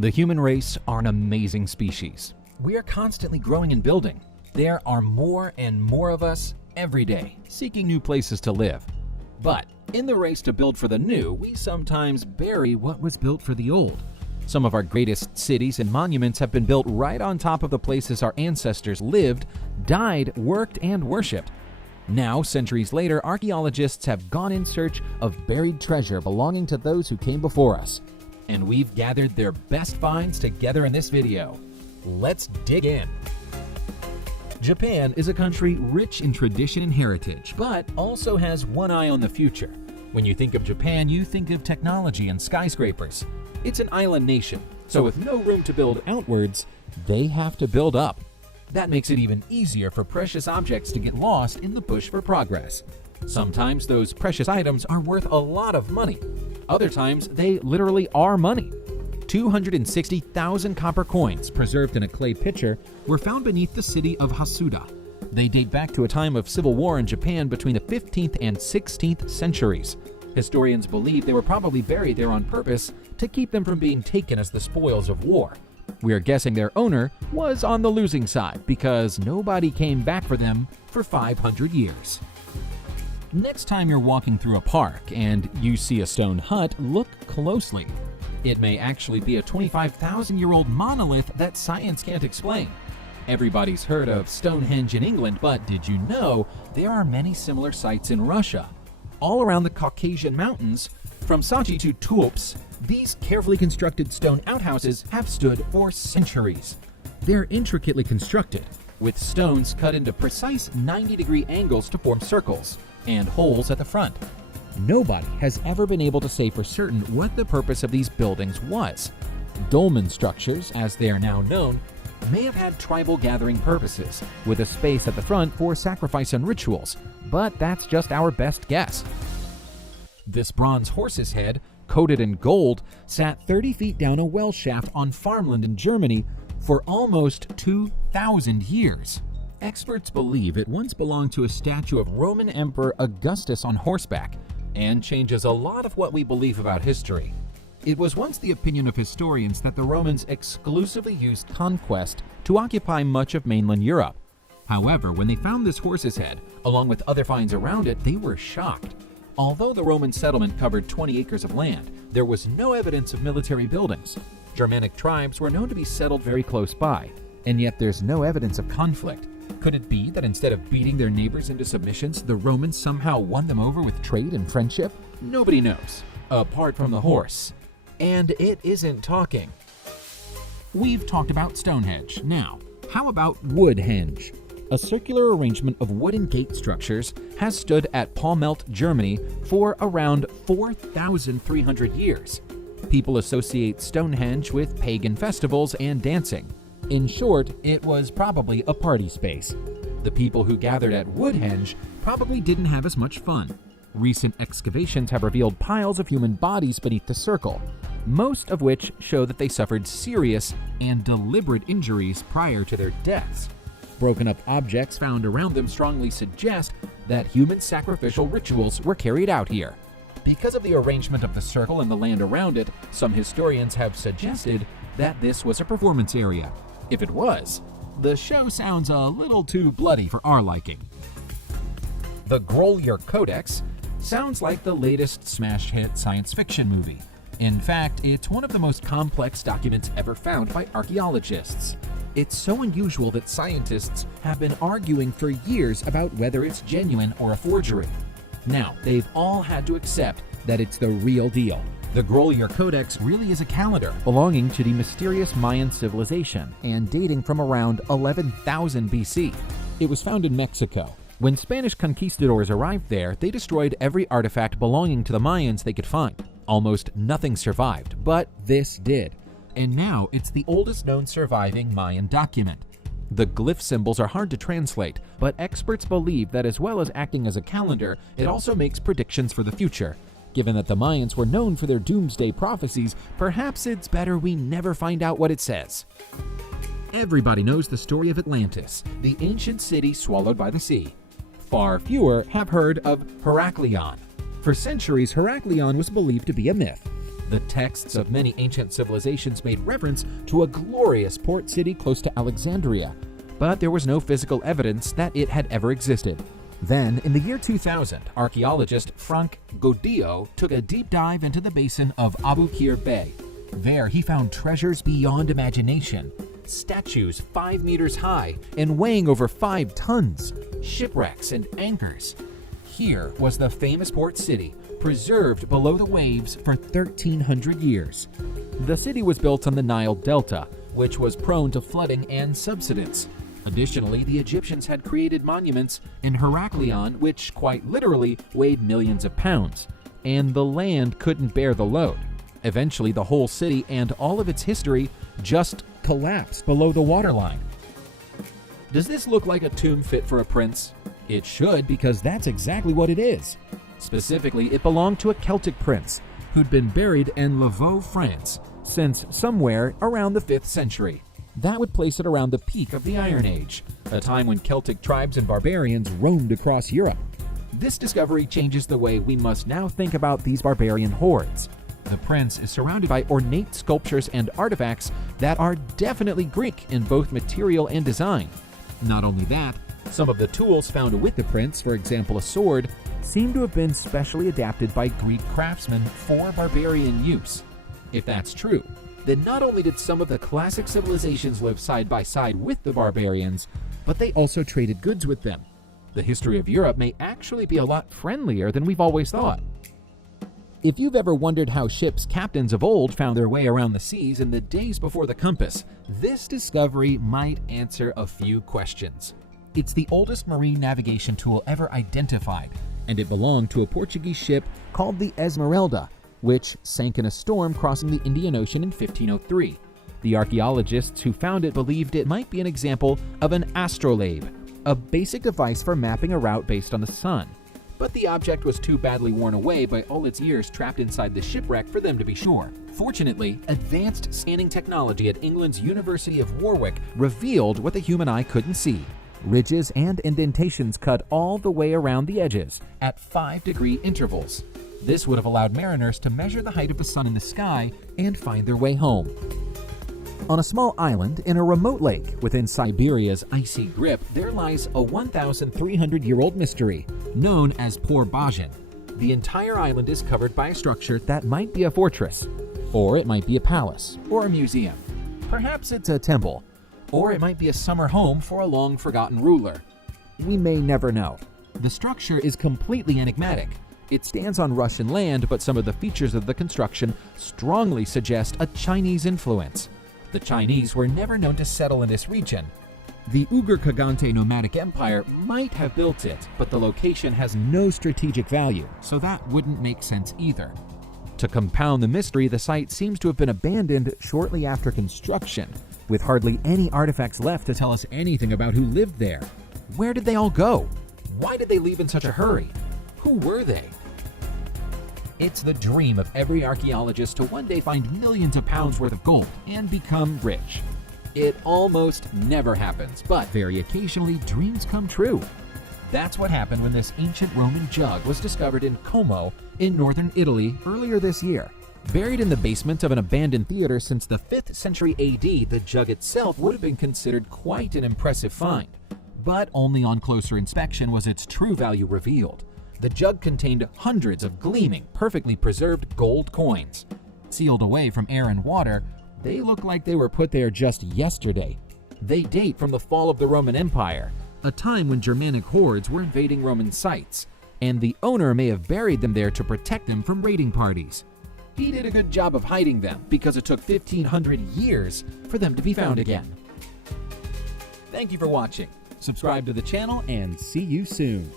The human race are an amazing species. We are constantly growing and building. There are more and more of us every day, seeking new places to live. But in the race to build for the new, we sometimes bury what was built for the old. Some of our greatest cities and monuments have been built right on top of the places our ancestors lived, died, worked, and worshipped. Now, centuries later, archaeologists have gone in search of buried treasure belonging to those who came before us. And we've gathered their best finds together in this video. Let's dig in. Japan is a country rich in tradition and heritage, but also has one eye on the future. When you think of Japan, you think of technology and skyscrapers. It's an island nation, so with no room to build outwards, they have to build up. That makes it even easier for precious objects to get lost in the push for progress. Sometimes those precious items are worth a lot of money. Other times, they literally are money. 260,000 copper coins preserved in a clay pitcher were found beneath the city of Hasuda. They date back to a time of civil war in Japan between the 15th and 16th centuries. Historians believe they were probably buried there on purpose to keep them from being taken as the spoils of war. We are guessing their owner was on the losing side because nobody came back for them for 500 years. Next time you're walking through a park and you see a stone hut, look closely. It may actually be a 25,000-year-old monolith that science can't explain. Everybody's heard of Stonehenge in England, but did you know there are many similar sites in Russia? All around the Caucasian mountains, from Sochi to Tuops, these carefully constructed stone outhouses have stood for centuries. They're intricately constructed, with stones cut into precise 90-degree angles to form circles and holes at the front. Nobody has ever been able to say for certain what the purpose of these buildings was. Dolmen structures, as they are now known, may have had tribal gathering purposes, with a space at the front for sacrifice and rituals, but that's just our best guess. This bronze horse's head, coated in gold, sat 30 feet down a well shaft on farmland in Germany for almost 2,000 years. Experts believe it once belonged to a statue of Roman Emperor Augustus on horseback, and changes a lot of what we believe about history. It was once the opinion of historians that the Romans exclusively used conquest to occupy much of mainland Europe. However, when they found this horse's head, along with other finds around it, they were shocked. Although the Roman settlement covered 20 acres of land, there was no evidence of military buildings. Germanic tribes were known to be settled very close by, and yet there's no evidence of conflict. Could it be that instead of beating their neighbors into submissions, the Romans somehow won them over with trade and friendship? Nobody knows, apart from the horse. And it isn't talking. We've talked about Stonehenge. Now, how about Woodhenge? A circular arrangement of wooden gate structures has stood at Palmelt, Germany for around 4,300 years. People associate Stonehenge with pagan festivals and dancing. In short, it was probably a party space. The people who gathered at Woodhenge probably didn't have as much fun. Recent excavations have revealed piles of human bodies beneath the circle, most of which show that they suffered serious and deliberate injuries prior to their deaths. Broken up objects found around them strongly suggest that human sacrificial rituals were carried out here. Because of the arrangement of the circle and the land around it, some historians have suggested that this was a performance area. If it was, the show sounds a little too bloody for our liking. The Grolier Codex sounds like the latest smash hit science fiction movie. In fact, it's one of the most complex documents ever found by archaeologists. It's so unusual that scientists have been arguing for years about whether it's genuine or a forgery. Now, they've all had to accept that it's the real deal. The Grolier Codex really is a calendar belonging to the mysterious Mayan civilization and dating from around 11,000 BC. It was found in Mexico. When Spanish conquistadors arrived there, they destroyed every artifact belonging to the Mayans they could find. Almost nothing survived, but this did. And now it's the oldest known surviving Mayan document. The glyph symbols are hard to translate, but experts believe that as well as acting as a calendar, it also makes predictions for the future. Given that the Mayans were known for their doomsday prophecies, perhaps it's better we never find out what it says. Everybody knows the story of Atlantis, the ancient city swallowed by the sea. Far fewer have heard of Heraklion. For centuries, Heraklion was believed to be a myth. The texts of many ancient civilizations made reference to a glorious port city close to Alexandria, but there was no physical evidence that it had ever existed. Then, in the year 2000, archaeologist Frank Godillo took a deep dive into the basin of Abu Qir Bay. There, he found treasures beyond imagination. Statues 5 meters high and weighing over 5 tons, shipwrecks and anchors. Here was the famous port city, preserved below the waves for 1,300 years. The city was built on the Nile Delta, which was prone to flooding and subsidence. Additionally, the Egyptians had created monuments in Heraklion, which quite literally weighed millions of pounds, and the land couldn't bear the load. Eventually, the whole city and all of its history just collapsed below the waterline. Does this look like a tomb fit for a prince? It should, because that's exactly what it is. Specifically, it belonged to a Celtic prince who'd been buried in Lavaux, France, since somewhere around the 5th century. That would place it around the peak of the Iron Age, a time when Celtic tribes and barbarians roamed across Europe. This discovery changes the way we must now think about these barbarian hordes. The prince is surrounded by ornate sculptures and artifacts that are definitely Greek in both material and design. Not only that, some of the tools found with the prince, for example a sword, seem to have been specially adapted by Greek craftsmen for barbarian use. If that's true, then not only did some of the classic civilizations live side by side with the barbarians, but they also traded goods with them. The history of Europe may actually be a lot friendlier than we've always thought. If you've ever wondered how ships' captains of old found their way around the seas in the days before the compass, this discovery might answer a few questions. It's the oldest marine navigation tool ever identified, and it belonged to a Portuguese ship called the Esmeralda, which sank in a storm crossing the Indian Ocean in 1503. The archaeologists who found it believed it might be an example of an astrolabe, a basic device for mapping a route based on the sun. But the object was too badly worn away by all its years trapped inside the shipwreck for them to be sure. Fortunately, advanced scanning technology at England's University of Warwick revealed what the human eye couldn't see. Ridges and indentations cut all the way around the edges at 5-degree intervals. This would have allowed mariners to measure the height of the sun in the sky and find their way home. On a small island in a remote lake within Siberia's icy grip, there lies a 1,300-year-old mystery known as Porbazhin. The entire island is covered by a structure that might be a fortress, or it might be a palace, or a museum. Perhaps it's a temple, or it might be a summer home for a long-forgotten ruler. We may never know. The structure is completely enigmatic. It stands on Russian land, but some of the features of the construction strongly suggest a Chinese influence. The Chinese were never known to settle in this region. The Uyghur Kagante nomadic empire might have built it, but the location has no strategic value, so that wouldn't make sense either. To compound the mystery, the site seems to have been abandoned shortly after construction, with hardly any artifacts left to tell us anything about who lived there. Where did they all go? Why did they leave in such a hurry? Who were they? It's the dream of every archaeologist to one day find millions of pounds worth of gold and become rich. It almost never happens, but very occasionally dreams come true. That's what happened when this ancient Roman jug was discovered in Como in northern Italy earlier this year. Buried in the basement of an abandoned theater since the 5th century AD, the jug itself would have been considered quite an impressive find. But only on closer inspection was its true value revealed. The jug contained hundreds of gleaming, perfectly preserved gold coins. Sealed away from air and water, they look like they were put there just yesterday. They date from the fall of the Roman Empire, a time when Germanic hordes were invading Roman sites, and the owner may have buried them there to protect them from raiding parties. He did a good job of hiding them because it took 1,500 years for them to be found again. Thank you for watching. Subscribe to the channel and see you soon.